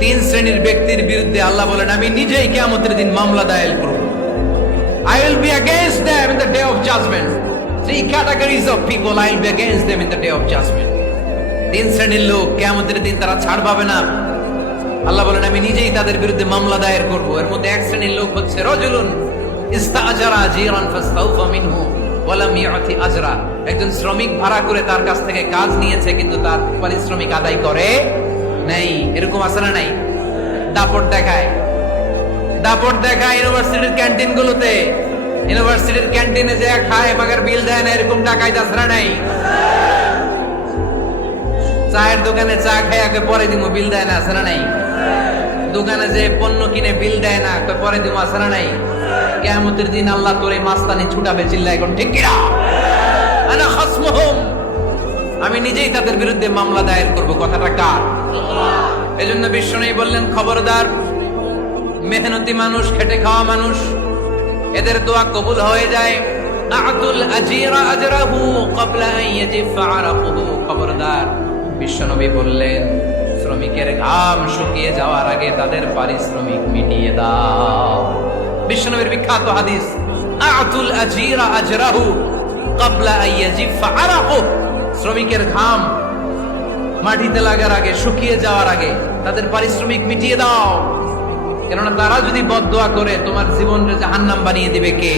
তিন শ্রেণীর ব্যক্তির বিরুদ্ধে আল্লাহ বলেন আমি নিজেই কিয়ামতের দিন মামলা দায়ের করব। I will be against them in the day of judgment. Three categories of people I will be against them in the day of judgment. তিন শ্রেণীর লোক কিয়ামতের দিন তারা ছাড় পাবে না। আল্লাহ বলেন আমি নিজেই তাদের বিরুদ্ধে মামলা দায়ের করব। এর মধ্যে এক শ্রেণীর লোক হচ্ছে রাজুলুন ইস্তাআজারা জিরান ফাস্তাউফা মিনহু ওয়া লাম ইয়াতি আজরা। একজন শ্রমিক ভাড়া করে তার কাছ থেকে কাজ নিয়েছে কিন্তু তার পারিশ্রমিক আদায় করে নাই। এরকম আছে না নাই? দাপট দেখায় ইউনিভার্সিটির ক্যান্টিন গুলোতে। ইউনিভার্সিটির ক্যান্টিনে যে খায় মাগার বিল দেয় না, এরকম টাকাই আছে না নাই? চায়ের দোকানে চা খায় পরে দিমো বিল দেয় না, আছে না নাই? দোকানে যে পণ্য কিনে বিল দেয় না পরে দিমো, আছে না নাই? কিয়ামতের দিন আল্লাহ তোরে মাস্তানি ছুটাবে, চিল্লা এখন ঠিক কিনা? আনা খাসমুহুম, আমি নিজেই তাদের বিরুদ্ধে মামলা দায়ের করব। কথাটা কার? এজন্য বিশ্বনবী বললেন খবরদার, মেহনতি মানুষ, খেটে খাওয়া মানুষ, এদের দোয়া কবুল হয়ে যায়। আতুল আজিরা আজরাহু ক্বাবলা আন ইয়াজিফা আরাকুহু। খবরদার, বিশ্বনবী বললেন শ্রমিকের ঘাম শুকিয়ে যাওয়ার আগে তাদের পারিশ্রমিক মিটিয়ে দাও। বিশ্বনবীর বিখ্যাত হাদিস, আতুল আজিরা আজরাহু ক্বাবলা আন ইয়াজিফা আরাকুহু। শ্রমিকের ঘাম মাটিতে লাগার আগে, শুকিয়ে যাওয়ার আগে তাদের পারিশ্রমিক মিটিয়ে দাও। কেননা তারা যদি বদদোয়া করে তোমার জীবনকে জাহান্নাম বানিয়ে দিবে কে?